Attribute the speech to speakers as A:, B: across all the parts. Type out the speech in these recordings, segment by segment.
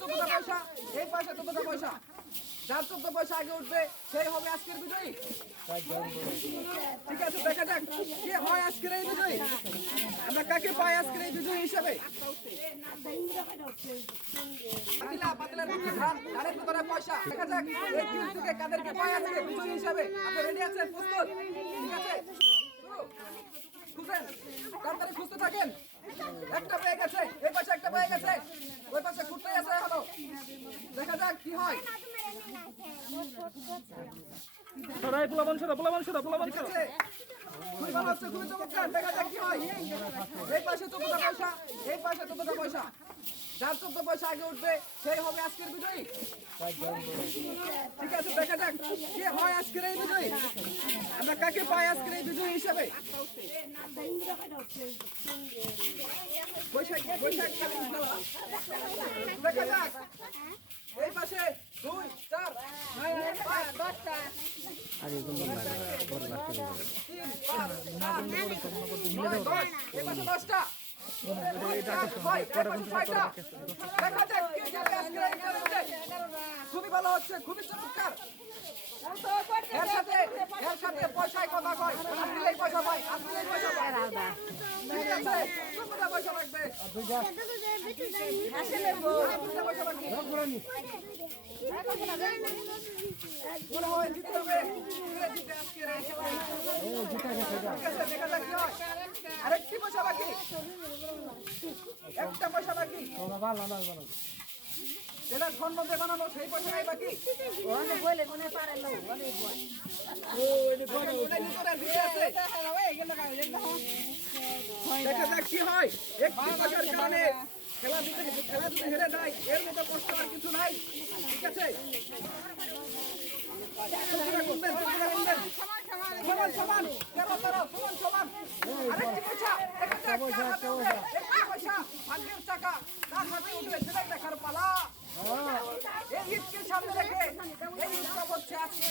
A: চোদ্দটা পয়সা এই পয়সা চোদ্দটা পয়সা যার চোদ্দ পয়সা আগে উঠবে সেই হবে আজকের বিজয়ী ঠিক আছে দেখা যাক কে হয় আজকের এই বিজয়ী আমরা কাকে পাই আজকের এই বিজয়ী হিসাবে পয়সা দেখা যাক কাদেরকে পাই আজকে হিসাবে আপনি রেডি আছেন সরাই পোলাবান সরা পোলাবান সরা পোলাবান সরা খুবই ভালো আছে খুবই চমৎকার দেখা যাক কি হয় এই পাশে চোদ্দটা পয়সা এই পাশে চোদ্দটা পয়সা যার চোদ্দ পয়সা আগে উঠবে সেই হবে আজকের বিজয়ী ঠিক আছে দেখা যাক কে হয় আজকের এই বিজয়ী আমরা কাকে পাই আজকের এই বিজয়ী হিসাবে বৈশাখ বৈশাখ দেখা যাক এই পাশে দুই
B: খুবই
A: ভালো হচ্ছে খুবই চমৎকার এর সাথে এর সাথে পয়সায় কথা কয় পয়সা পাই
B: পয়সা পাই
A: আরেকটি পয়সা বাকি একটা পয়সা বাকি যেটা ধন মধ্যে বানানো সেই পয়সা নাই বাকি
B: বলে মনে পারে লোক
A: দেখা যাক কি হয় একটি টাকার কারণে খেলা দিতে খেলা দিতে হেরে যায় এর মতো কষ্ট আর কিছু নাই ঠিক আছে সমান পয়সা পয়সা টাকা তার হাতে উঠবে দেখার পালা হ্যাঁ। এই ঈদকে সামনে রেখে এই ঈদটা হচ্ছে আজকে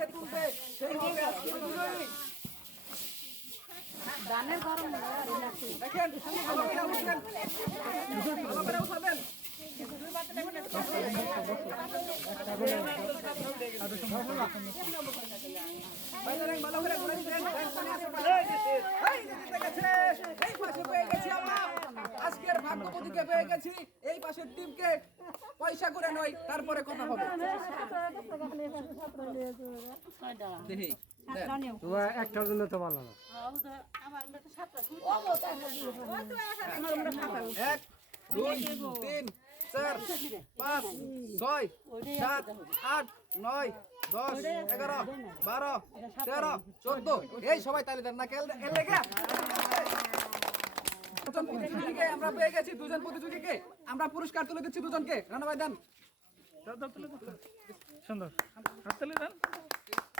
A: আজকের
B: পেয়ে
A: গেছি আজকের ভাগ্যপতিকে পেয়ে গেছি এই পাশের টিমকে পয়সা করে নয় তারপরে কথা হবে সাত আট নয় দশ এগারো বারো তেরো চোদ্দ এই সবাই তালি দেন না কেল লেগে আমরা পেয়ে গেছি দুজন প্রতিযোগীকে আমরা পুরস্কার তুলে দিচ্ছি দুজনকে রানা দেন সুন্দর হাততালি দেন